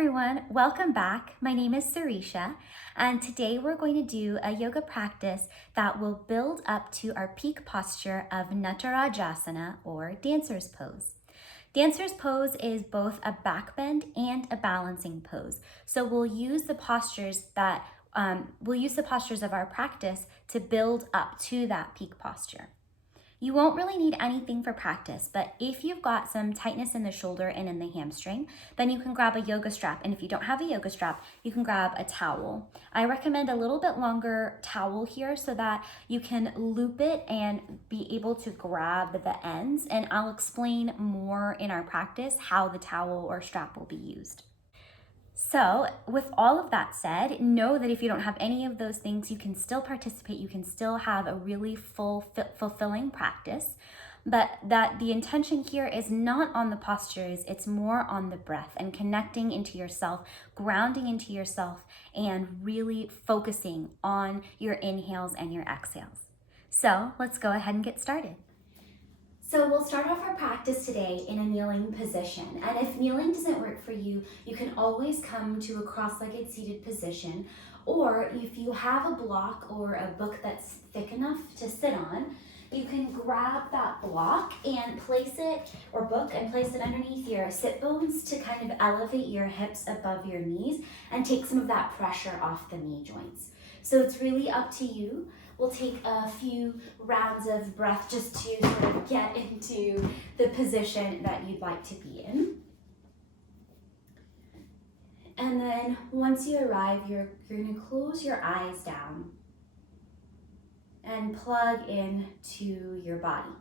everyone, welcome back. My name is Sireesha, and today we're going to do a yoga practice that will build up to our peak posture of NATARAJASANA, or dancer's pose. Dancer's pose is both a backbend and a balancing pose. So we'll use the postures of our practice to build up to that peak posture. You won't really need anything for practice, but if you've got some tightness in the shoulder and in the hamstring, then you can grab a yoga strap. And if you don't have a yoga strap, you can grab a towel. I recommend a little bit longer towel here so that you can loop it and be able to grab the ends. And I'll explain more in our practice how the towel or strap will be used. So with all of that said, know that if you don't have any of those things, you can still participate. You can still have a really fulfilling practice, but that the intention here is not on the postures, it's more on the breath and connecting into yourself, grounding into yourself, and really focusing on your inhales and your exhales. So let's go ahead and get started. So we'll start off our practice today in a kneeling position. And if kneeling doesn't work for you, you can always come to a cross-legged seated position. Or if you have a block or a book that's thick enough to sit on, you can grab that block and place it, or book, and place it underneath your sit bones to kind of elevate your hips above your knees and take some of that pressure off the knee joints. So it's really up to you. We'll take a few rounds of breath just to sort of get into the position that you'd like to be in. And then once you arrive, you're going to close your eyes down and plug in to your body.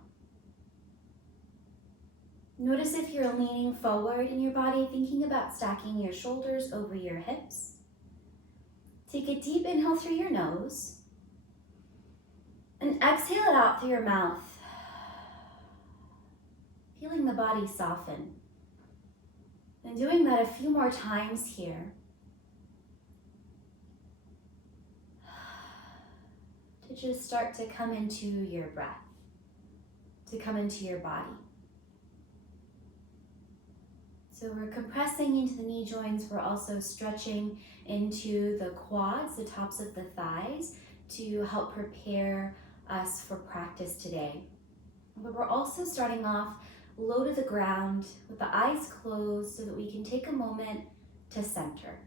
Notice if you're leaning forward in your body, thinking about stacking your shoulders over your hips. Take a deep inhale through your nose. And exhale it out through your mouth, feeling the body soften. And doing that a few more times here. To just start to come into your breath, to come into your body. So we're compressing into the knee joints. We're also stretching into the quads, the tops of the thighs, to help prepare us for practice today. But we're also starting off low to the ground with the eyes closed so that we can take a moment to center.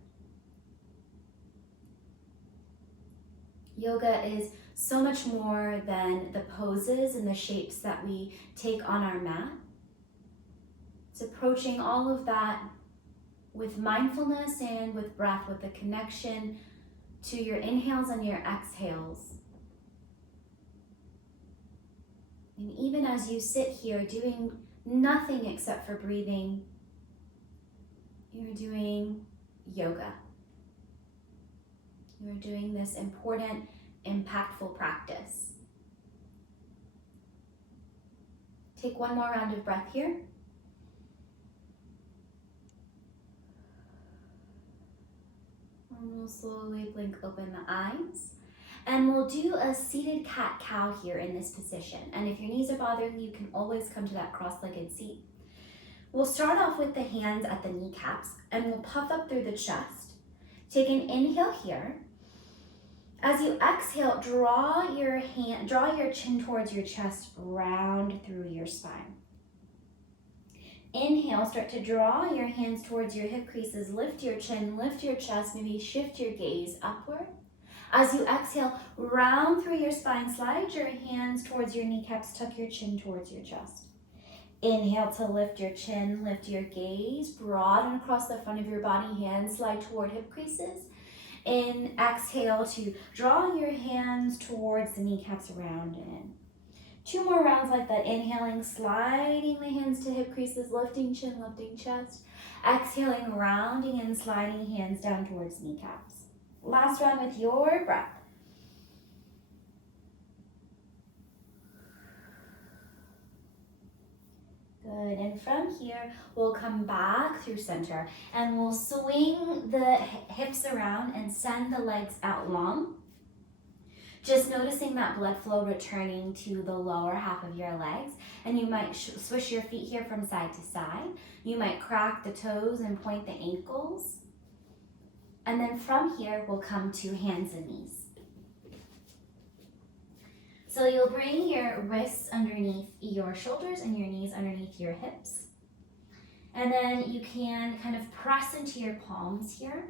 Yoga is so much more than the poses and the shapes that we take on our mat. It's approaching all of that with mindfulness and with breath, with the connection to your inhales and your exhales. And even as you sit here doing nothing except for breathing, you're doing yoga. You're doing this important, impactful practice. Take one more round of breath here. And we'll slowly blink open the eyes. And we'll do a seated cat-cow here in this position. And if your knees are bothering you, you can always come to that cross-legged seat. We'll start off with the hands at the kneecaps, and we'll puff up through the chest. Take an inhale here. As you exhale, draw your chin towards your chest, round through your spine. Inhale, start to draw your hands towards your hip creases, lift your chin, lift your chest, maybe shift your gaze upward. As you exhale, round through your spine, slide your hands towards your kneecaps, tuck your chin towards your chest. Inhale to lift your chin, lift your gaze, broaden across the front of your body, hands slide toward hip creases. Exhale to draw your hands towards the kneecaps, round and in. 2 more rounds like that, inhaling, sliding the hands to hip creases, lifting chin, lifting chest. Exhaling, rounding and sliding hands down towards kneecaps. Last round with your breath. Good, and from here, we'll come back through center and we'll swing the hips around and send the legs out long. Just noticing that blood flow returning to the lower half of your legs, and you might swish your feet here from side to side. You might crack the toes and point the ankles. And then from here, we'll come to hands and knees. So you'll bring your wrists underneath your shoulders and your knees underneath your hips. And then you can kind of press into your palms here,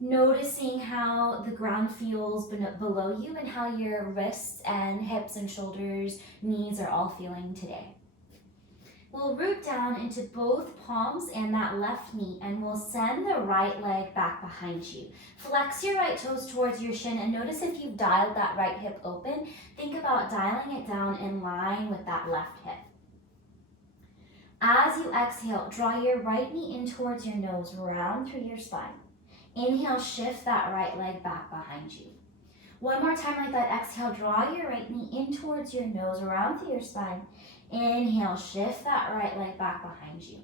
noticing how the ground feels below you and how your wrists and hips and shoulders, knees are all feeling today. We'll root down into both palms and that left knee, and we'll send the right leg back behind you. Flex your right toes towards your shin, and notice if you've dialed that right hip open, think about dialing it down in line with that left hip. As you exhale, draw your right knee in towards your nose, round through your spine. Inhale, shift that right leg back behind you. One more time like that. Exhale, draw your right knee in towards your nose, around through your spine. Inhale, shift that right leg back behind you.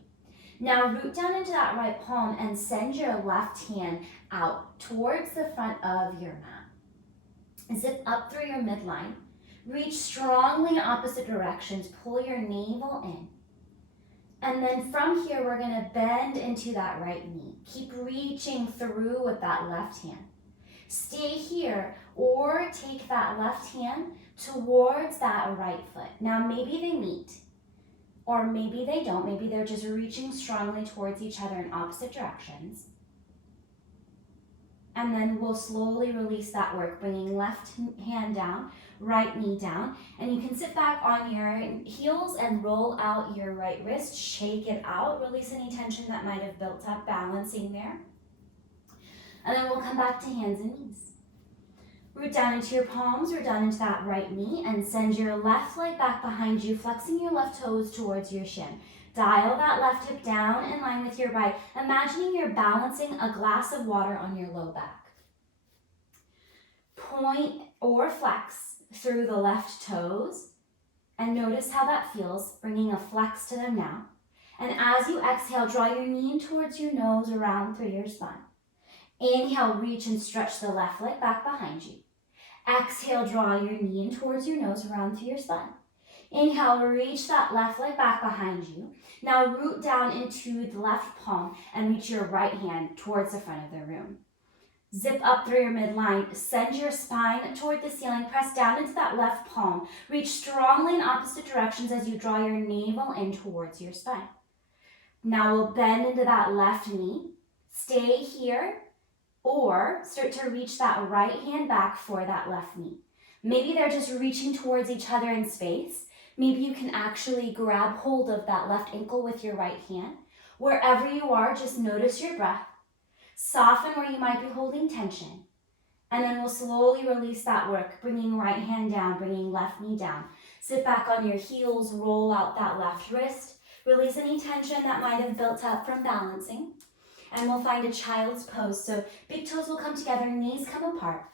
Now root down into that right palm and send your left hand out towards the front of your mat. Zip up through your midline. Reach strongly in opposite directions. Pull your navel in. And then from here, we're going to bend into that right knee. Keep reaching through with that left hand. Stay here, or take that left hand towards that right foot. Now maybe they meet, or maybe they don't. Maybe they're just reaching strongly towards each other in opposite directions. And then we'll slowly release that work, bringing left hand down, right knee down. And you can sit back on your heels and roll out your right wrist, shake it out, release any tension that might have built up, balancing there. And then we'll come back to hands and knees. Root down into your palms, root down into that right knee, and send your left leg back behind you, flexing your left toes towards your shin. Dial that left hip down in line with your right, imagining you're balancing a glass of water on your low back. Point or flex through the left toes, and notice how that feels, bringing a flex to them now. And as you exhale, draw your knee in towards your nose, around through your spine. Inhale, reach and stretch the left leg back behind you. Exhale, draw your knee in towards your nose, around through your spine. Inhale, reach that left leg back behind you. Now root down into the left palm and reach your right hand towards the front of the room. Zip up through your midline, send your spine toward the ceiling, press down into that left palm. Reach strongly in opposite directions as you draw your navel in towards your spine. Now we'll bend into that left knee. Stay here, or start to reach that right hand back for that left knee. Maybe they're just reaching towards each other in space. Maybe you can actually grab hold of that left ankle with your right hand. Wherever you are, just notice your breath. Soften where you might be holding tension. And then we'll slowly release that work, bringing right hand down, bringing left knee down. Sit back on your heels, roll out that left wrist. Release any tension that might have built up from balancing. And we'll find a child's pose. So big toes will come together, knees come apart.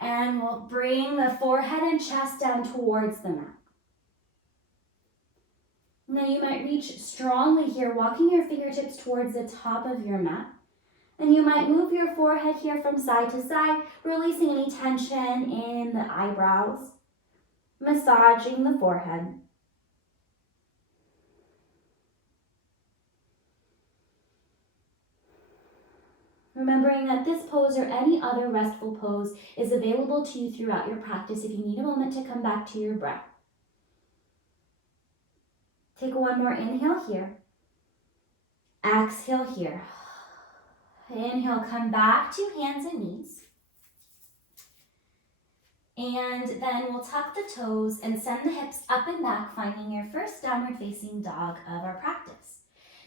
And we'll bring the forehead and chest down towards the mat. And then you might reach strongly here, walking your fingertips towards the top of your mat. And you might move your forehead here from side to side, releasing any tension in the eyebrows, massaging the forehead. Remembering that this pose or any other restful pose is available to you throughout your practice if you need a moment to come back to your breath. Take one more inhale here. Exhale here. Inhale, come back to hands and knees. And then we'll tuck the toes and send the hips up and back, finding your first downward facing dog of our practice.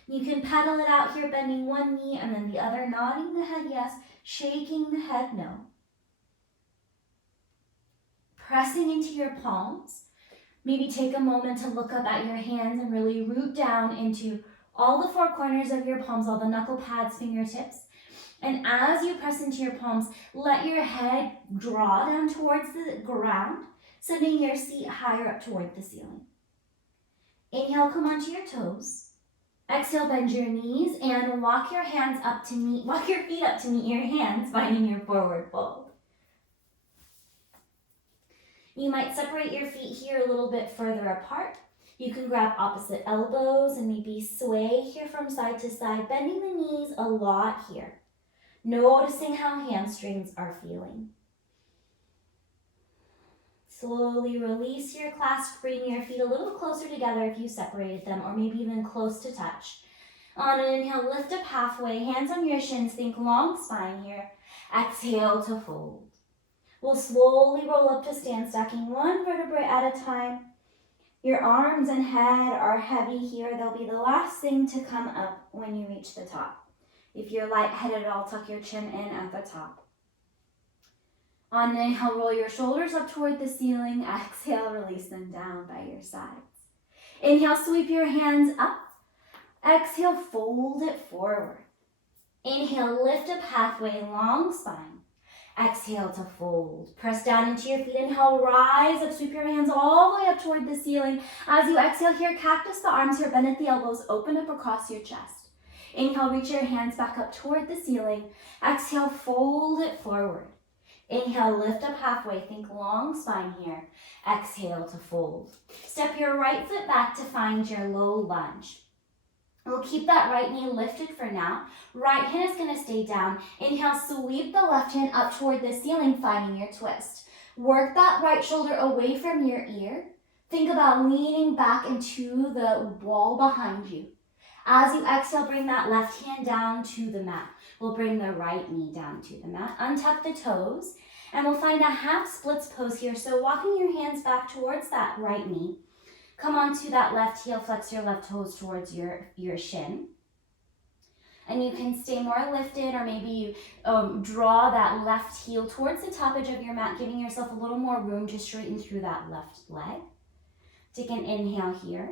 You can pedal it out here, bending one knee and then the other, nodding the head yes, shaking the head no. Pressing into your palms. Maybe take a moment to look up at your hands and really root down into all the four corners of your palms, all the knuckle pads, fingertips. And as you press into your palms, let your head draw down towards the ground, sending your seat higher up toward the ceiling. Inhale, come onto your toes. Exhale, bend your knees and walk your feet up to meet your hands, finding your forward fold. You might separate your feet here a little bit further apart. You can grab opposite elbows and maybe sway here from side to side, bending the knees a lot here. Noticing how hamstrings are feeling. Slowly release your clasp, bring your feet a little closer together if you separated them, or maybe even close to touch. On an inhale, lift up halfway, hands on your shins, think long spine here. Exhale to fold. We'll slowly roll up to stand, stacking one vertebrae at a time. Your arms and head are heavy here. They'll be the last thing to come up when you reach the top. If you're lightheaded at all, tuck your chin in at the top. On an inhale, roll your shoulders up toward the ceiling. Exhale, release them down by your sides. Inhale, sweep your hands up. Exhale, fold it forward. Inhale, lift up halfway, long spine. Exhale to fold. Press down into your feet. Inhale, rise up, sweep your hands all the way up toward the ceiling. As you exhale here, cactus the arms here, bend at the elbows, open up across your chest. Inhale, reach your hands back up toward the ceiling. Exhale, fold it forward. Inhale, lift up halfway, think long spine here. Exhale to fold. Step your right foot back to find your low lunge. We'll keep that right knee lifted for now. Right hand is going to stay down. Inhale, sweep the left hand up toward the ceiling, finding your twist. Work that right shoulder away from your ear. Think about leaning back into the wall behind you. As you exhale, bring that left hand down to the mat. We'll bring the right knee down to the mat. Untuck the toes, and we'll find a half splits pose here. So walking your hands back towards that right knee. Come onto that left heel, flex your left toes towards your shin. And you can stay more lifted, or maybe you draw that left heel towards the top edge of your mat, giving yourself a little more room to straighten through that left leg. Take an inhale here.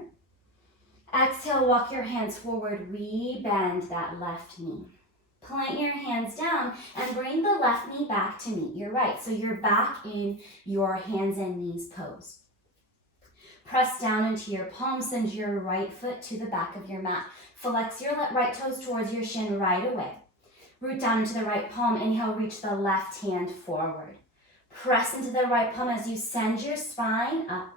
Exhale, walk your hands forward, re-bend that left knee. Plant your hands down and bring the left knee back to meet your right. So you're back in your hands and knees pose. Press down into your palms, send your right foot to the back of your mat. Flex your right toes towards your shin right away. Root down into the right palm. Inhale, reach the left hand forward. Press into the right palm as you send your spine up.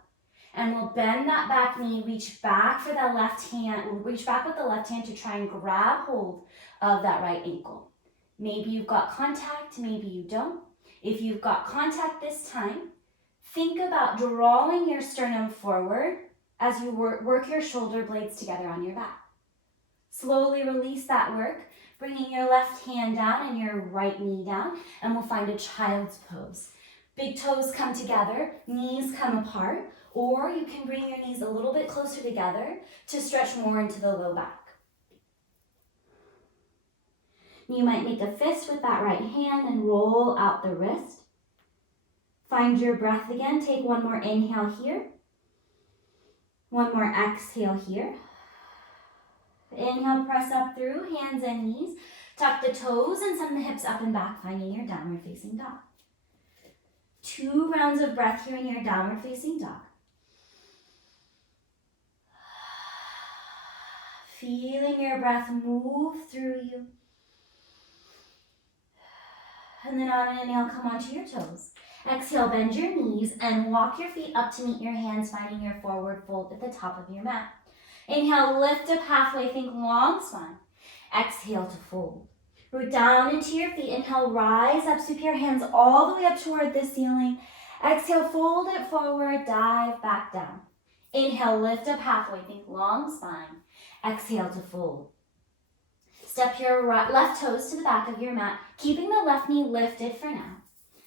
And we'll bend that back knee, reach back for that left hand. We'll reach back with the left hand to try and grab hold of that right ankle. Maybe you've got contact, maybe you don't. If you've got contact this time, think about drawing your sternum forward as you work your shoulder blades together on your back. Slowly release that work, bringing your left hand down and your right knee down, and we'll find a child's pose. Big toes come together, knees come apart, or you can bring your knees a little bit closer together to stretch more into the low back. You might make a fist with that right hand and roll out the wrist. Find your breath again. Take one more inhale here. One more exhale here. Inhale, press up through, hands and knees. Tuck the toes and send the hips up and back, finding your downward facing dog. 2 rounds of breath here in your downward facing dog. Feeling your breath move through you. And then on an inhale, come onto your toes. Exhale, bend your knees and walk your feet up to meet your hands, finding your forward fold at the top of your mat. Inhale, lift up halfway, think long spine. Exhale to fold. Root down into your feet. Inhale, rise up, sweep your hands all the way up toward the ceiling. Exhale, fold it forward, dive back down. Inhale, lift up halfway, think long spine. Exhale to fold. Step your left toes to the back of your mat, keeping the left knee lifted for now.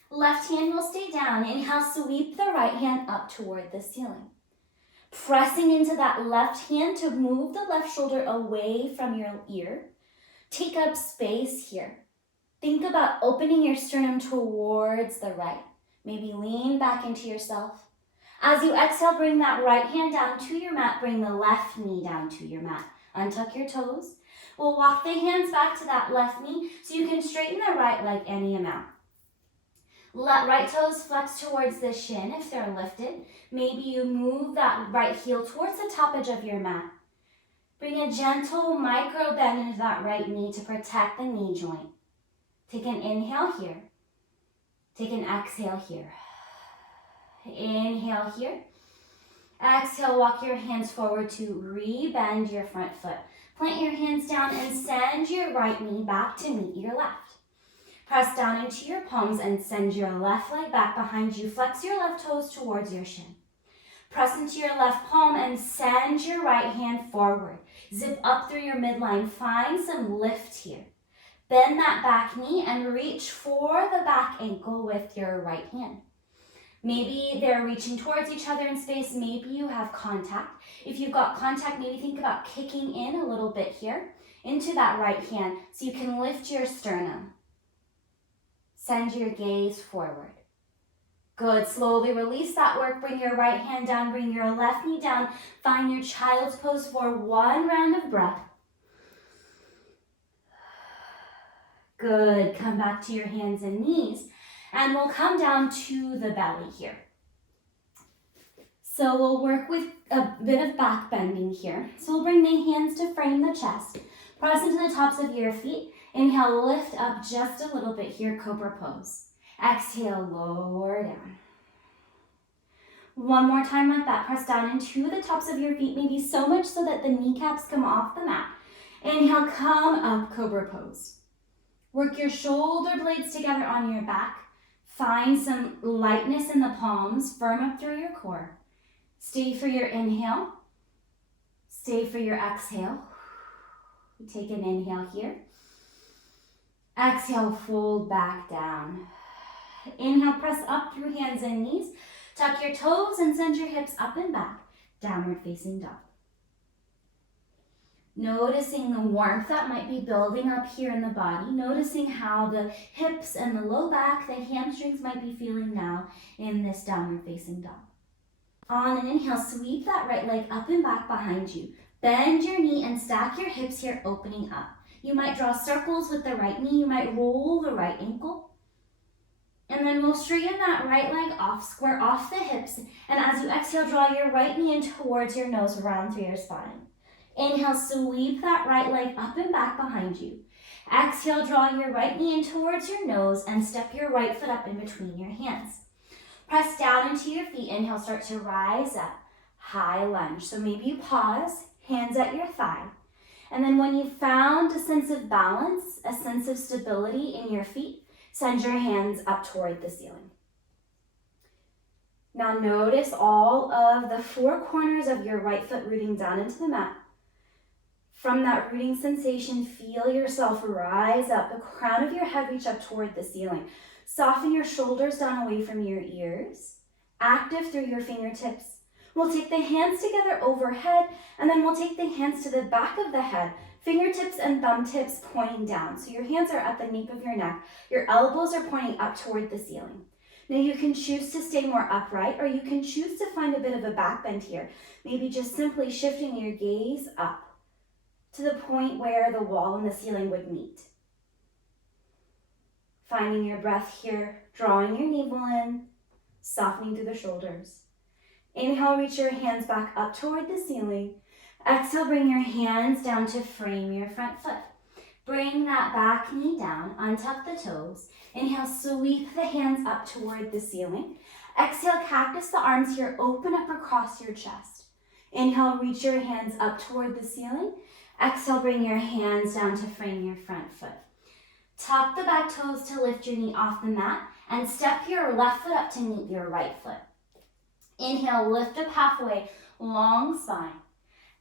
Left hand will stay down. Inhale, sweep the right hand up toward the ceiling. Pressing into that left hand to move the left shoulder away from your ear. Take up space here. Think about opening your sternum towards the right. Maybe lean back into yourself. As you exhale, bring that right hand down to your mat. Bring the left knee down to your mat. Untuck your toes. We'll walk the hands back to that left knee so you can straighten the right leg any amount. Let right toes flex towards the shin if they're lifted. Maybe you move that right heel towards the top edge of your mat. Bring a gentle micro bend into that right knee to protect the knee joint. Take an inhale here. Take an exhale here. Inhale here. Exhale, walk your hands forward to rebend your front foot. Plant your hands down and send your right knee back to meet your left. Press down into your palms and send your left leg back behind you. Flex your left toes towards your shin. Press into your left palm and send your right hand forward. Zip up through your midline. Find some lift here. Bend that back knee and reach for the back ankle with your right hand. Maybe they're reaching towards each other in space. Maybe you have contact. If you've got contact, maybe think about kicking in a little bit here into that right hand so you can lift your sternum. Send your gaze forward. Good. Slowly release that work. Bring your right hand down. Bring your left knee down. Find your child's pose for one round of breath. Good. Come back to your hands and knees. And we'll come down to the belly here. So we'll work with a bit of back bending here. So we'll bring the hands to frame the chest. Press into the tops of your feet. Inhale, lift up just a little bit here, cobra pose. Exhale, lower down. One more time like that. Press down into the tops of your feet, maybe so much so that the kneecaps come off the mat. Inhale, come up, cobra pose. Work your shoulder blades together on your back. Find some lightness in the palms. Firm up through your core. Stay for your inhale. Stay for your exhale. Take an inhale here. Exhale, fold back down. Inhale, press up through hands and knees. Tuck your toes and send your hips up and back. Downward facing dog. Noticing the warmth that might be building up here in the body. Noticing how the hips and the low back, the hamstrings might be feeling now in this downward facing dog. On an inhale, sweep that right leg up and back behind you. Bend your knee and stack your hips here, opening up. You might draw circles with the right knee. You might roll the right ankle. And then we'll straighten that right leg off, square off the hips. And as you exhale, draw your right knee in towards your nose, round through your spine. Inhale, sweep that right leg up and back behind you. Exhale, draw your right knee in towards your nose and step your right foot up in between your hands. Press down into your feet. Inhale, start to rise up. High lunge. So maybe you pause, hands at your thigh. And then when you've found a sense of balance, a sense of stability in your feet, send your hands up toward the ceiling. Now notice all of the four corners of your right foot rooting down into the mat. From that rooting sensation, feel yourself rise up. The crown of your head reach up toward the ceiling. Soften your shoulders down away from your ears. Active through your fingertips. We'll take the hands together overhead, and then we'll take the hands to the back of the head. Fingertips and thumb tips pointing down. So your hands are at the nape of your neck. Your elbows are pointing up toward the ceiling. Now you can choose to stay more upright, or you can choose to find a bit of a back bend here. Maybe just simply shifting your gaze up to the point where the wall and the ceiling would meet. Finding your breath here, drawing your navel in, softening through the shoulders. Inhale, reach your hands back up toward the ceiling. Exhale, bring your hands down to frame your front foot. Bring that back knee down, untuck the toes. Inhale, sweep the hands up toward the ceiling. Exhale, cactus the arms here, open up across your chest. Inhale, reach your hands up toward the ceiling. Exhale, bring your hands down to frame your front foot. Tuck the back toes to lift your knee off the mat and step your left foot up to meet your right foot. Inhale, lift up halfway, long spine.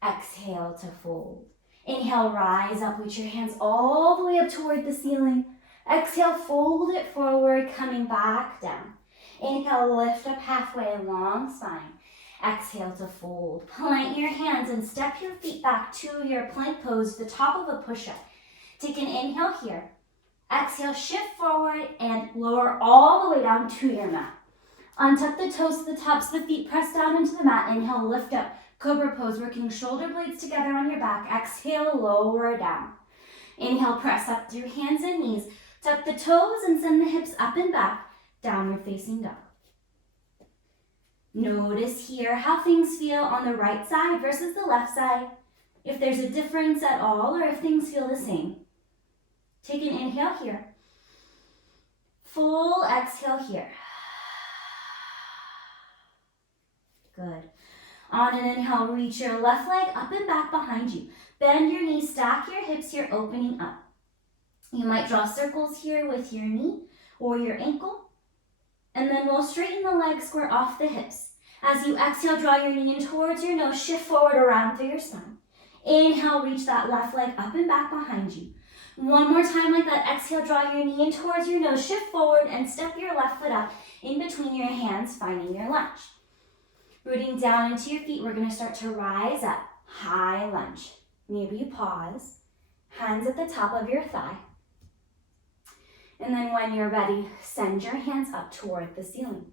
Exhale to fold. Inhale, rise up, reach your hands all the way up toward the ceiling. Exhale, fold it forward, coming back down. Inhale, lift up halfway, long spine. Exhale to fold. Plant your hands and step your feet back to your plank pose, the top of a push-up. Take an inhale here. Exhale, shift forward and lower all the way down to your mat. Untuck the toes to the tops of the feet, press down into the mat. Inhale, lift up, cobra pose, working shoulder blades together on your back. Exhale, lower down. Inhale, press up through hands and knees. Tuck the toes and send the hips up and back, downward facing dog. Notice here how things feel on the right side versus the left side. If there's a difference at all or if things feel the same. Take an inhale here. Full exhale here. Good. On an inhale, reach your left leg up and back behind you. Bend your knees, stack your hips here, opening up. You might draw circles here with your knee or your ankle. And then we'll straighten the leg, square off the hips. As you exhale, draw your knee in towards your nose, shift forward around through your spine. Inhale, reach that left leg up and back behind you. One more time like that. Exhale, draw your knee in towards your nose, shift forward and step your left foot up in between your hands, finding your lunge. Rooting down into your feet, we're going to start to rise up. High lunge. Maybe you pause. Hands at the top of your thigh. And then when you're ready, send your hands up toward the ceiling.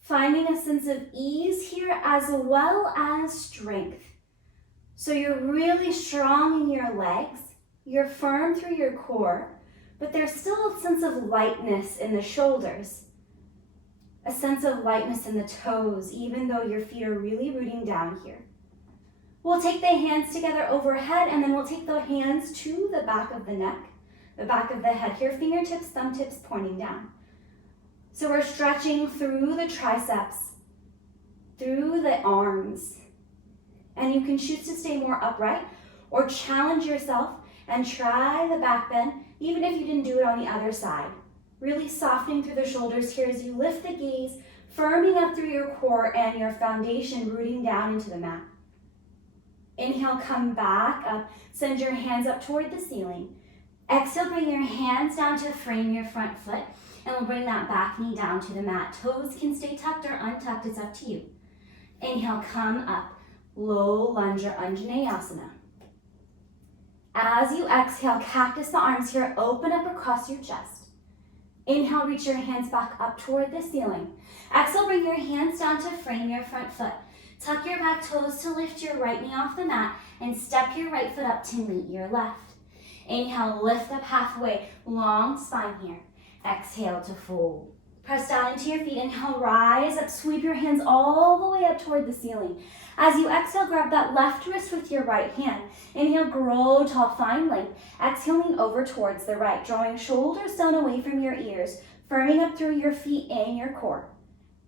Finding a sense of ease here as well as strength. So you're really strong in your legs. You're firm through your core, but there's still a sense of lightness in the shoulders. A sense of lightness in the toes, even though your feet are really rooting down here. We'll take the hands together overhead, and then we'll take the hands to the back of the neck, the back of the head here, fingertips, thumb tips pointing down. So we're stretching through the triceps, through the arms, and you can choose to stay more upright or challenge yourself and try the back bend, even if you didn't do it on the other side. Really softening through the shoulders here as you lift the gaze, firming up through your core and your foundation, rooting down into the mat. Inhale, come back up, send your hands up toward the ceiling. Exhale, bring your hands down to frame your front foot, and we'll bring that back knee down to the mat. Toes can stay tucked or untucked, it's up to you. Inhale, come up, low lunge or Anjaneyasana. As you exhale, cactus the arms here, open up across your chest. Inhale, reach your hands back up toward the ceiling. Exhale, bring your hands down to frame your front foot. Tuck your back toes to lift your right knee off the mat and step your right foot up to meet your left. Inhale, lift up halfway, long spine here. Exhale to fold. Press down into your feet. Inhale, rise up, sweep your hands all the way up toward the ceiling. As you exhale, grab that left wrist with your right hand. Inhale, grow tall, find length. Exhale, lean over towards the right, drawing shoulders down away from your ears, firming up through your feet and your core.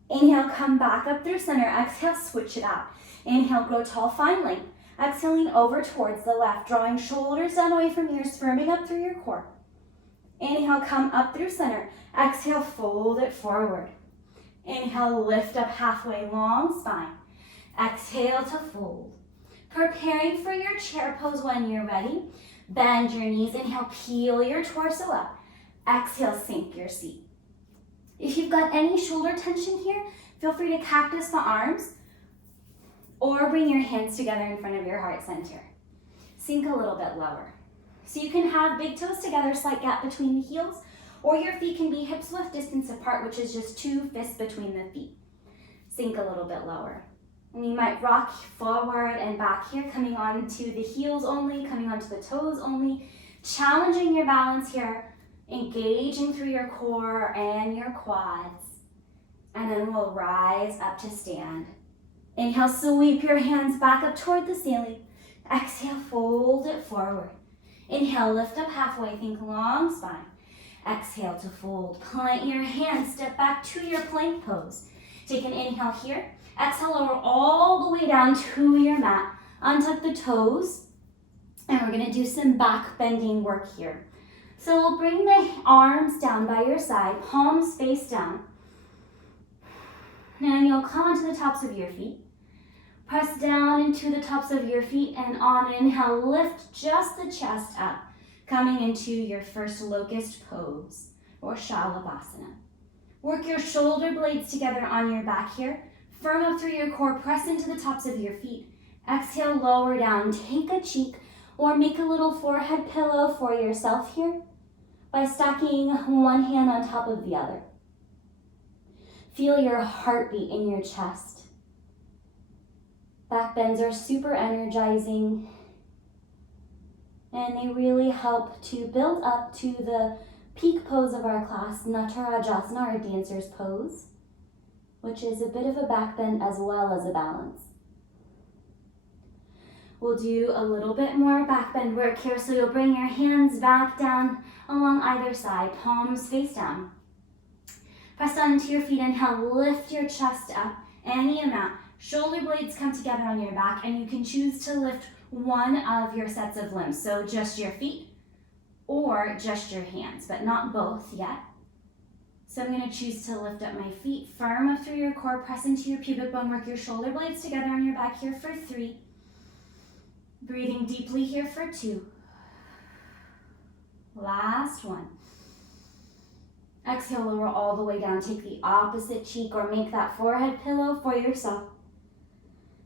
Inhale, come back up through center. Exhale, switch it out. Inhale, grow tall, find length. Exhale, lean over towards the left, drawing shoulders down away from ears, firming up through your core. Inhale, come up through center. Exhale, fold it forward. Inhale, lift up halfway, long spine. Exhale to fold. Preparing for your chair pose when you're ready. Bend your knees. Inhale, peel your torso up. Exhale, sink your seat. If you've got any shoulder tension here, feel free to cactus the arms or bring your hands together in front of your heart center. Sink a little bit lower. So you can have big toes together, slight gap between the heels, or your feet can be hips width distance apart, which is just 2 fists between the feet. Sink a little bit lower. And you might rock forward and back here, coming onto the heels only, coming onto the toes only, challenging your balance here, engaging through your core and your quads. And then we'll rise up to stand. Inhale, sweep your hands back up toward the ceiling. Exhale, fold it forward. Inhale, lift up halfway, think long spine. Exhale to fold. Plant your hands, step back to your plank pose. Take an inhale here. Exhale, lower all the way down to your mat. Untuck the toes. And we're going to do some back bending work here. So we'll bring the arms down by your side, palms face down. And you'll come onto the tops of your feet. Press down into the tops of your feet, and on inhale, lift just the chest up, coming into your first locust pose, or Shalabhasana. Work your shoulder blades together on your back here. Firm up through your core, press into the tops of your feet. Exhale, lower down, take a cheek, or make a little forehead pillow for yourself here by stacking one hand on top of the other. Feel your heartbeat in your chest. Back bends are super energizing, and they really help to build up to the peak pose of our class, NATARAJASANA, or dancer's pose, which is a bit of a back bend as well as a balance. We'll do a little bit more back bend work here, so you'll bring your hands back down along either side, palms face down. Press down into your feet, inhale, lift your chest up. any amount. Shoulder blades come together on your back, and you can choose to lift one of your sets of limbs. So just your feet or just your hands, but not both yet. So I'm going to choose to lift up my feet, firm up through your core, press into your pubic bone, work your shoulder blades together on your back here for 3. Breathing deeply here for 2. Last 1. Exhale, lower all the way down. Take the opposite cheek or make that forehead pillow for yourself.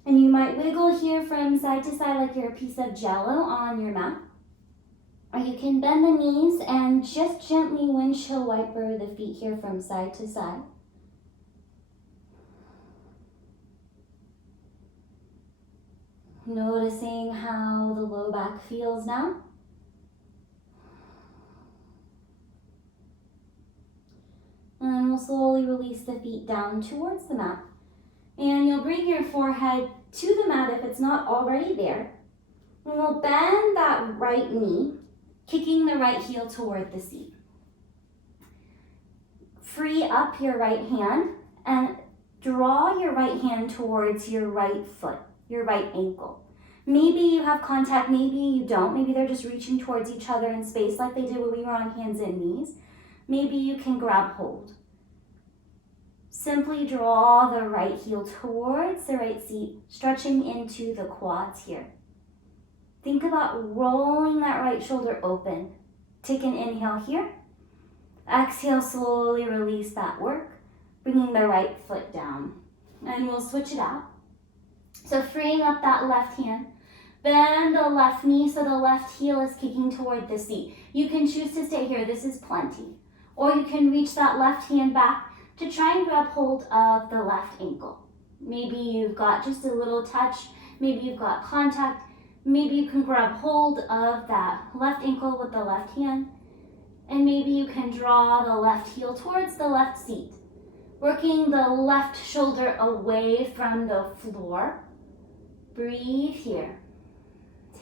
And you might wiggle here from side to side like you're a piece of jello on your mat. Or you can bend the knees and just gently windshield wiper the feet here from side to side. Noticing how the low back feels now. And we'll slowly release the feet down towards the mat. And you'll bring your forehead to the mat if it's not already there. And we'll bend that right knee, kicking the right heel toward the seat. Free up your right hand and draw your right hand towards your right foot, your right ankle. Maybe you have contact, maybe you don't. Maybe they're just reaching towards each other in space like they did when we were on hands and knees. Maybe you can grab hold. Simply draw the right heel towards the right seat, stretching into the quads here. Think about rolling that right shoulder open. Take an inhale here. Exhale, slowly release that work, bringing the right foot down. And we'll switch it out. So freeing up that left hand, bend the left knee so the left heel is kicking toward the seat. You can choose to stay here, this is plenty. Or you can reach that left hand back to try and grab hold of the left ankle. Maybe you've got just a little touch, maybe you've got contact, maybe you can grab hold of that left ankle with the left hand, and maybe you can draw the left heel towards the left seat, working the left shoulder away from the floor. Breathe here.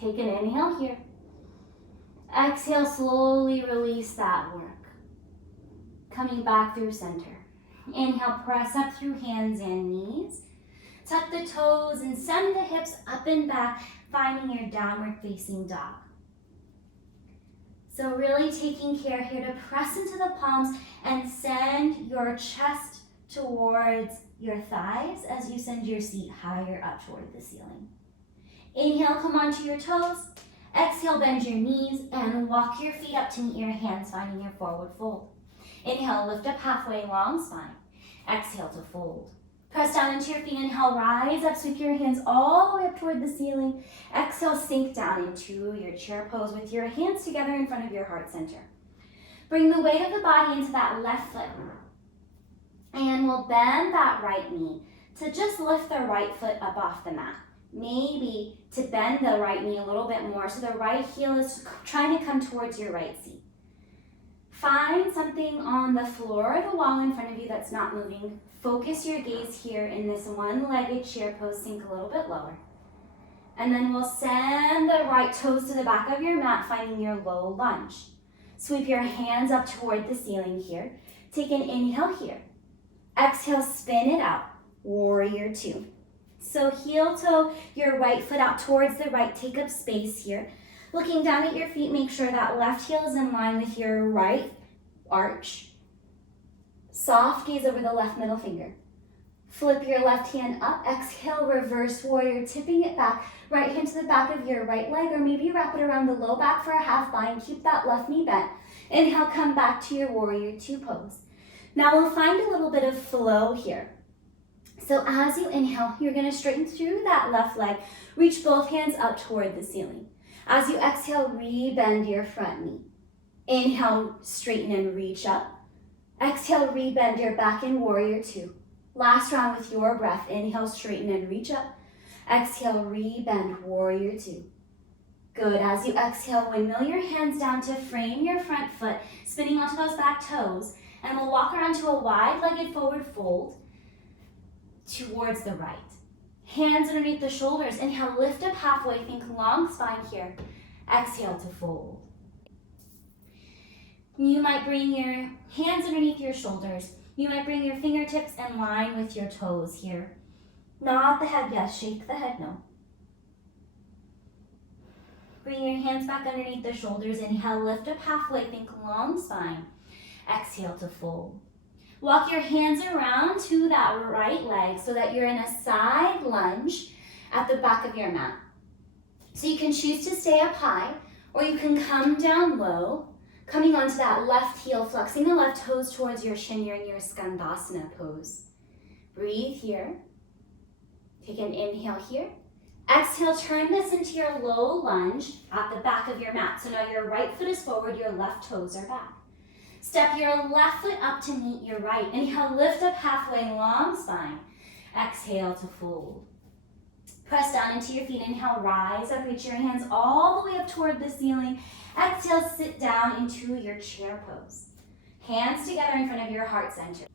Take an inhale here. Exhale, slowly release that work. Coming back through center. Inhale, press up through hands and knees. Tuck the toes and send the hips up and back, finding your downward facing dog. So really taking care here to press into the palms and send your chest towards your thighs as you send your seat higher up toward the ceiling. Inhale, come onto your toes. Exhale, bend your knees and walk your feet up to meet your hands, finding your forward fold. Inhale, lift up halfway, long spine. Exhale to fold. Press down into your feet. Inhale, rise up, sweep your hands all the way up toward the ceiling. Exhale, sink down into your chair pose with your hands together in front of your heart center. Bring the weight of the body into that left foot. And we'll bend that right knee to just lift the right foot up off the mat. Maybe to bend the right knee a little bit more so the right heel is trying to come towards your right seat. Find something on the floor or the wall in front of you that's not moving. Focus your gaze here in this one-legged chair pose, sink a little bit lower. And then we'll send the right toes to the back of your mat, finding your low lunge. Sweep your hands up toward the ceiling here. Take an inhale here. Exhale, spin it out. Warrior 2. So heel toe your right foot out towards the right. Take up space here. Looking down at your feet, make sure that left heel is in line with your right arch. Soft gaze over the left middle finger. Flip your left hand up. Exhale, reverse warrior, tipping it back. Right hand to the back of your right leg, or maybe wrap it around the low back for a half bind. Keep that left knee bent. Inhale, come back to your warrior 2 pose. Now we'll find a little bit of flow here. So as you inhale, you're going to straighten through that left leg. Reach both hands up toward the ceiling. As you exhale, rebend your front knee. Inhale, straighten and reach up. Exhale, rebend your back in warrior 2. Last round with your breath. Inhale, straighten and reach up. Exhale, rebend warrior 2. Good. As you exhale, windmill your hands down to frame your front foot, spinning onto those back toes. And we'll walk around to a wide-legged forward fold towards the right. Hands underneath the shoulders. Inhale, lift up halfway. Think long spine here. Exhale to fold. You might bring your hands underneath your shoulders. You might bring your fingertips in line with your toes here. Nod the head yes, shake the head no. Bring your hands back underneath the shoulders. Inhale, lift up halfway, think long spine. Exhale to fold. Walk your hands around to that right leg so that you're in a side lunge at the back of your mat. So you can choose to stay up high, or you can come down low, coming onto that left heel, flexing the left toes towards your shin. You're in your Skandasana pose. Breathe here. Take an inhale here. Exhale, turn this into your low lunge at the back of your mat. So now your right foot is forward, your left toes are back. Step your left foot up to meet your right. Inhale, lift up halfway, long spine. Exhale to fold. Press down into your feet. Inhale, rise up, reach your hands all the way up toward the ceiling. Exhale, sit down into your chair pose. Hands together in front of your heart center.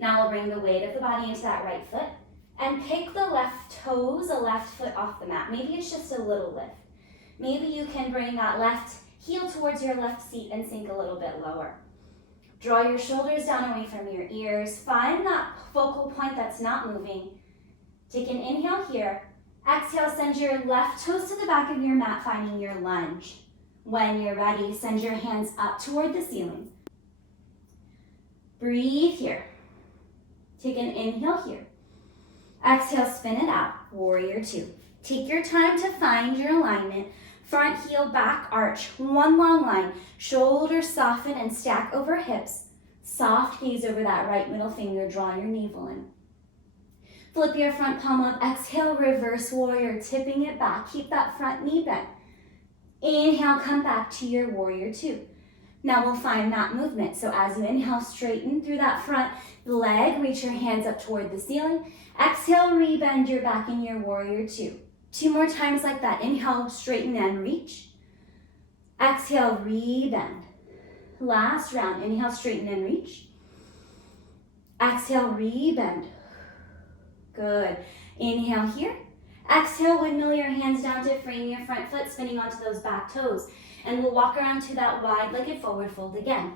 Now we'll bring the weight of the body into that right foot and pick the left toes, the left foot off the mat. Maybe it's just a little lift. Maybe you can bring that left heel towards your left seat and sink a little bit lower. Draw your shoulders down away from your ears. Find that focal point that's not moving. Take an inhale here. Exhale, send your left toes to the back of your mat, finding your lunge. When you're ready, send your hands up toward the ceiling. Breathe here. Take an inhale here. Exhale, spin it out, warrior two. Take your time to find your alignment. Front heel, back arch, one long line. Shoulders soften and stack over hips. Soft gaze over that right middle finger, draw your navel in. Flip your front palm up, exhale, reverse warrior, tipping it back. Keep that front knee bent. Inhale, come back to your warrior two. Now we'll find that movement. So as you inhale, straighten through that front leg, reach your hands up toward the ceiling. Exhale, rebend your back in your warrior two. Two more times like that. Inhale, straighten and reach. Exhale, rebend. Last round. Inhale, straighten and reach. Exhale, rebend. Good. Inhale here. Exhale, windmill your hands down to frame your front foot, spinning onto those back toes. And we'll walk around to that wide-legged forward fold again.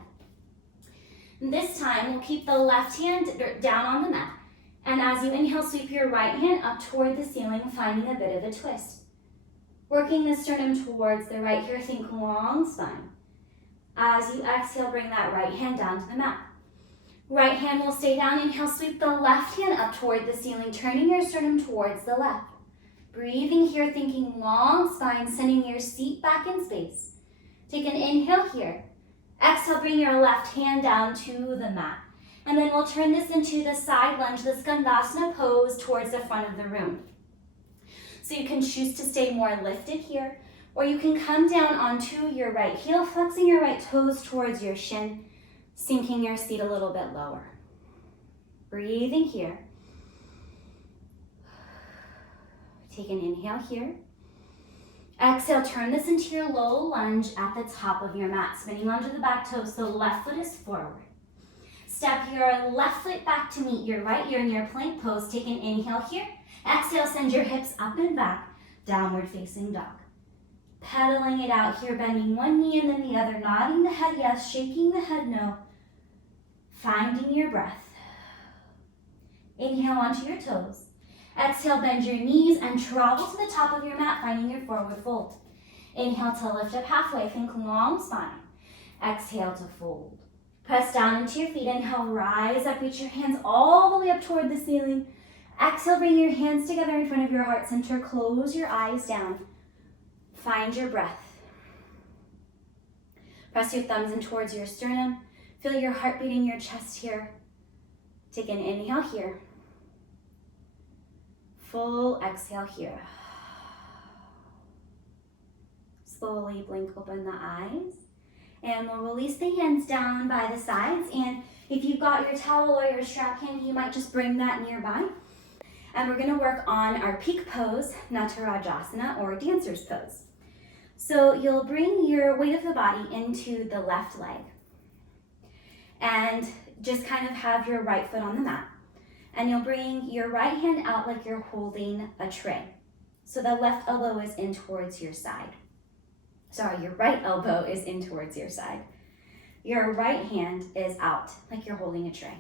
This time, we'll keep the left hand down on the mat. And as you inhale, sweep your right hand up toward the ceiling, finding a bit of a twist. Working the sternum towards the right here, think long spine. As you exhale, bring that right hand down to the mat. Right hand will stay down. Inhale, sweep the left hand up toward the ceiling, turning your sternum towards the left. Breathing here, thinking long spine, sending your seat back in space. Take an inhale here. Exhale, bring your left hand down to the mat. And then we'll turn this into the side lunge, the Skandasana pose towards the front of the room. So you can choose to stay more lifted here, or you can come down onto your right heel, flexing your right toes towards your shin, sinking your seat a little bit lower. Breathing here. Take an inhale here. Exhale, turn this into your low lunge at the top of your mat, spinning onto the back toes, so left foot is forward. Step your left foot back to meet your right. You're in your plank pose. Take an inhale here. Exhale, send your hips up and back, downward facing dog. Pedaling it out here, bending one knee and then the other, nodding the head yes, shaking the head no. Finding your breath. Inhale onto your toes. Exhale, bend your knees and travel to the top of your mat, finding your forward fold. Inhale to lift up halfway, think long spine. Exhale to fold. Press down into your feet. Inhale, rise up, reach your hands all the way up toward the ceiling. Exhale, bring your hands together in front of your heart center. Close your eyes down. Find your breath. Press your thumbs in towards your sternum. Feel your heart beating your chest here. Take an inhale here. Full exhale here. Slowly blink open the eyes. And we'll release the hands down by the sides. And if you've got your towel or your strap handy, you might just bring that nearby. And we're gonna work on our peak pose, NATARAJASANA, or dancer's pose. So you'll bring your weight of the body into the left leg. And just kind of have your right foot on the mat. And you'll bring your right hand out like you're holding a tray. So the left elbow is in towards your side. Sorry, your right elbow is in towards your side. Your right hand is out like you're holding a tray.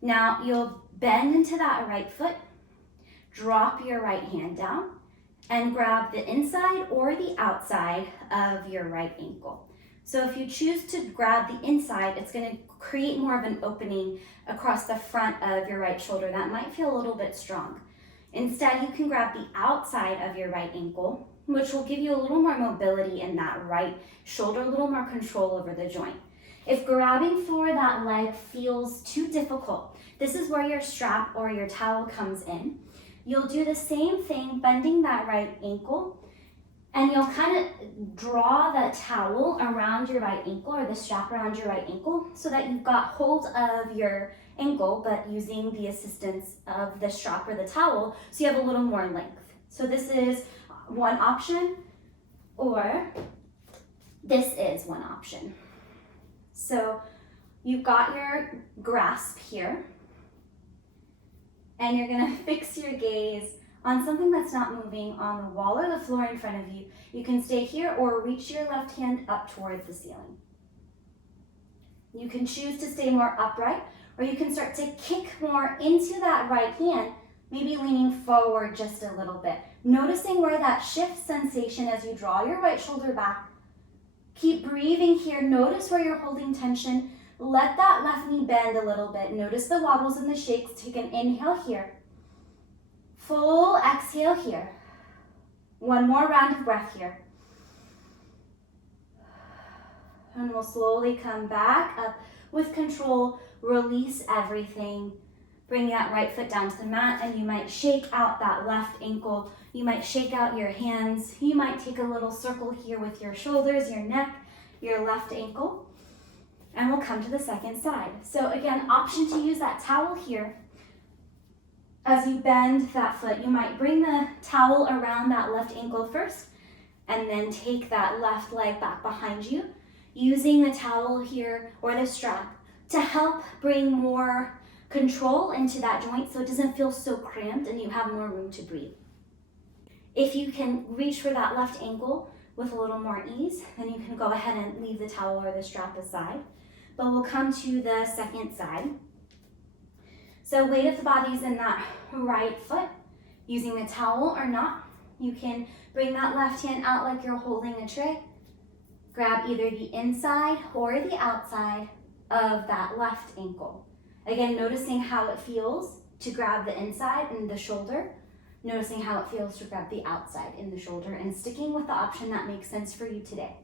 Now you'll bend into that right foot, drop your right hand down and grab the inside or the outside of your right ankle. So if you choose to grab the inside, it's going to create more of an opening across the front of your right shoulder. That might feel a little bit strong. Instead, you can grab the outside of your right ankle, which will give you a little more mobility in that right shoulder, a little more control over the joint. If grabbing for that leg feels too difficult, this is where your strap or your towel comes in. You'll do the same thing, bending that right ankle, and you'll kind of draw the towel around your right ankle or the strap around your right ankle so that you've got hold of your ankle, but using the assistance of the strap or the towel so you have a little more length. So this is one option, or this is one option. So you've got your grasp here, and you're gonna fix your gaze on something that's not moving on the wall or the floor in front of you. You can stay here or reach your left hand up towards the ceiling. You can choose to stay more upright, or you can start to kick more into that right hand, maybe leaning forward just a little bit. Noticing where that shift sensation as you draw your right shoulder back. Keep breathing here. Notice where you're holding tension. Let that left knee bend a little bit. Notice the wobbles and the shakes. Take an inhale here. Full exhale here. One more round of breath here. And we'll slowly come back up with control. Release everything. Bring that right foot down to the mat, and you might shake out that left ankle. You might shake out your hands. You might take a little circle here with your shoulders, your neck, your left ankle. And we'll come to the second side. So again, option to use that towel here. As you bend that foot, you might bring the towel around that left ankle first, and then take that left leg back behind you, using the towel here or the strap to help bring more control into that joint so it doesn't feel so cramped and you have more room to breathe. If you can reach for that left ankle with a little more ease, then you can go ahead and leave the towel or the strap aside. But we'll come to the second side. So weight of the body's in that right foot. Using the towel or not, you can bring that left hand out like you're holding a tray. Grab either the inside or the outside of that left ankle. Again, noticing how it feels to grab the inside in the shoulder, noticing how it feels to grab the outside in the shoulder, and sticking with the option that makes sense for you today.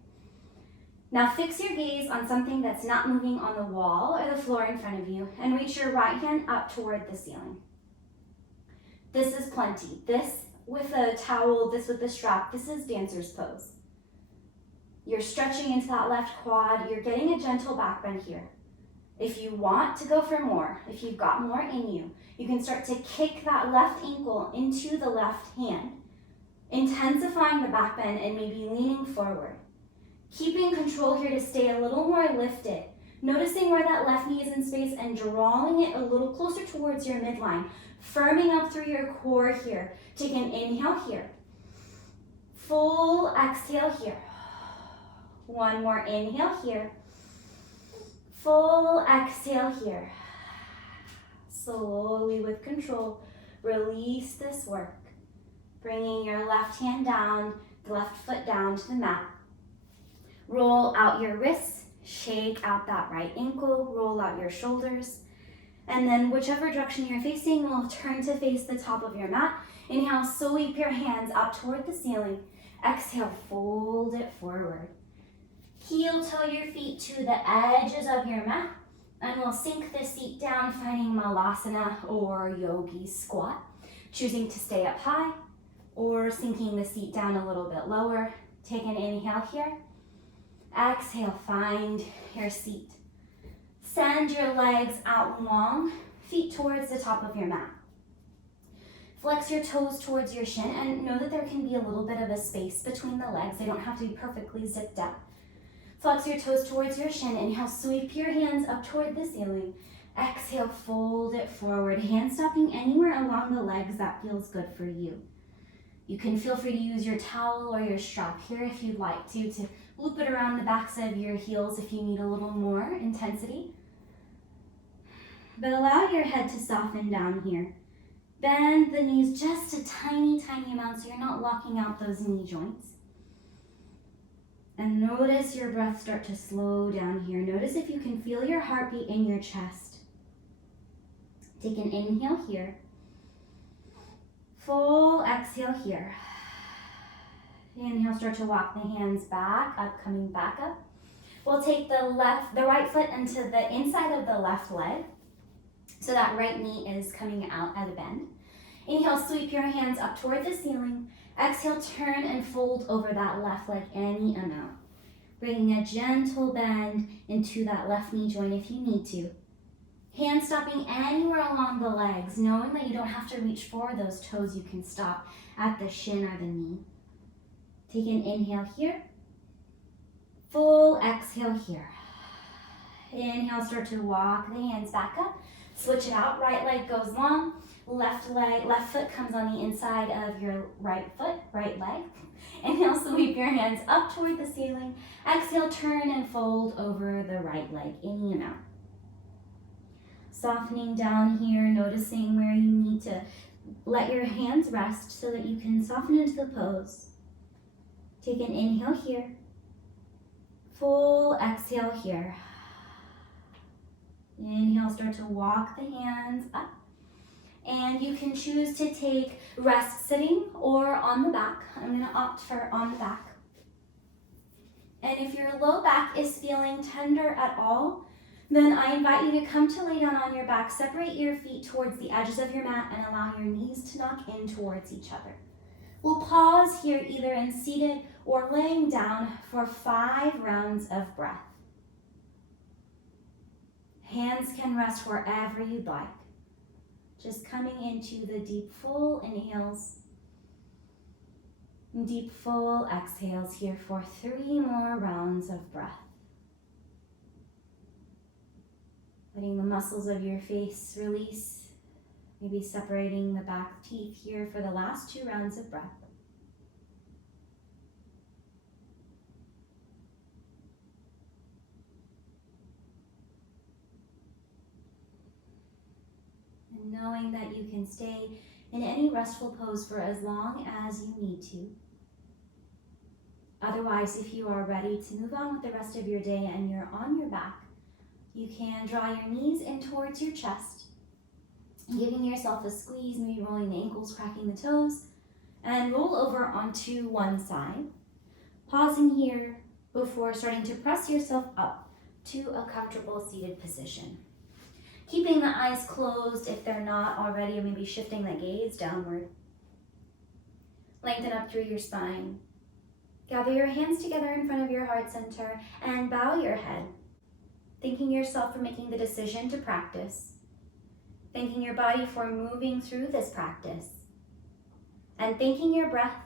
Now fix your gaze on something that's not moving on the wall or the floor in front of you, and reach your right hand up toward the ceiling. This is plenty. This with a towel, this with a strap, this is dancer's pose. You're stretching into that left quad. You're getting a gentle back bend here. If you want to go for more, if you've got more in you, you can start to kick that left ankle into the left hand, intensifying the back bend and maybe leaning forward. Keeping control here to stay a little more lifted. Noticing where that left knee is in space and drawing it a little closer towards your midline. Firming up through your core here. Take an inhale here. Full exhale here. One more inhale here. Full exhale here. Slowly with control, release this work. Bringing your left hand down, the left foot down to the mat. Roll out your wrists, shake out that right ankle, roll out your shoulders. And then whichever direction you're facing, will turn to face the top of your mat. Inhale, sweep your hands up toward the ceiling. Exhale, fold it forward. Heel toe your feet to the edges of your mat, and we'll sink the seat down, finding Malasana or Yogi squat. Choosing to stay up high or sinking the seat down a little bit lower. Take an inhale here. Exhale, find your seat. Send your legs out long, feet towards the top of your mat. Flex your toes towards your shin, and know that there can be a little bit of a space between the legs. They don't have to be perfectly zipped up. Flex your toes towards your shin. Inhale, sweep your hands up toward the ceiling. Exhale, fold it forward. Hand stopping anywhere along the legs that feels good for you. You can feel free to use your towel or your strap here if you'd like to loop it around the backs of your heels if you need a little more intensity. But allow your head to soften down here. Bend the knees just a tiny, tiny amount so you're not locking out those knee joints. And notice your breath start to slow down here. Notice if you can feel your heartbeat in your chest. Take an inhale here. Full exhale here. Inhale, start to walk the hands back up, coming back up. We'll take the right foot into the inside of the left leg. So that right knee is coming out at a bend. Inhale, sweep your hands up toward the ceiling. Exhale, turn and fold over that left leg any amount. Bringing a gentle bend into that left knee joint if you need to. Hands stopping anywhere along the legs, knowing that you don't have to reach for those toes. You can stop at the shin or the knee. Take an inhale here. Full exhale here. Inhale, start to walk the hands back up. Switch it out. Right leg goes long. Left foot comes on the inside of your right leg. Inhale, sweep your hands up toward the ceiling. Exhale, turn and fold over the right leg, any amount. Softening down here, noticing where you need to let your hands rest so that you can soften into the pose. Take an inhale here. Full exhale here. Inhale, start to walk the hands up. And you can choose to take rest sitting or on the back. I'm going to opt for on the back. And if your low back is feeling tender at all, then I invite you to come to lay down on your back. Separate your feet towards the edges of your mat and allow your knees to knock in towards each other. We'll pause here either in seated or laying down for 5 rounds of breath. Hands can rest wherever you'd like. Just coming into the deep, full inhales, and deep, full exhales here for 3 more rounds of breath. Letting the muscles of your face release, maybe separating the back teeth here for the last 2 rounds of breath. Knowing that you can stay in any restful pose for as long as you need to. Otherwise, if you are ready to move on with the rest of your day and you're on your back, you can draw your knees in towards your chest, giving yourself a squeeze, maybe rolling the ankles, cracking the toes, and roll over onto one side. Pausing here before starting to press yourself up to a comfortable seated position. Keeping the eyes closed if they're not already, or maybe shifting the gaze downward. Lengthen up through your spine. Gather your hands together in front of your heart center and bow your head. Thanking yourself for making the decision to practice. Thanking your body for moving through this practice. And thanking your breath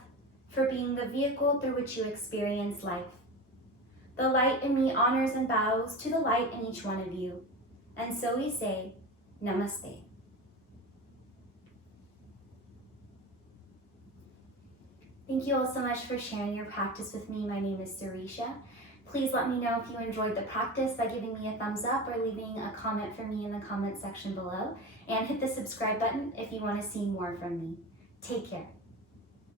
for being the vehicle through which you experience life. The light in me honors and bows to the light in each one of you. And so we say, Namaste. Thank you all so much for sharing your practice with me. My name is Sireesha. Please let me know if you enjoyed the practice by giving me a thumbs up or leaving a comment for me in the comment section below. And hit the subscribe button if you want to see more from me. Take care.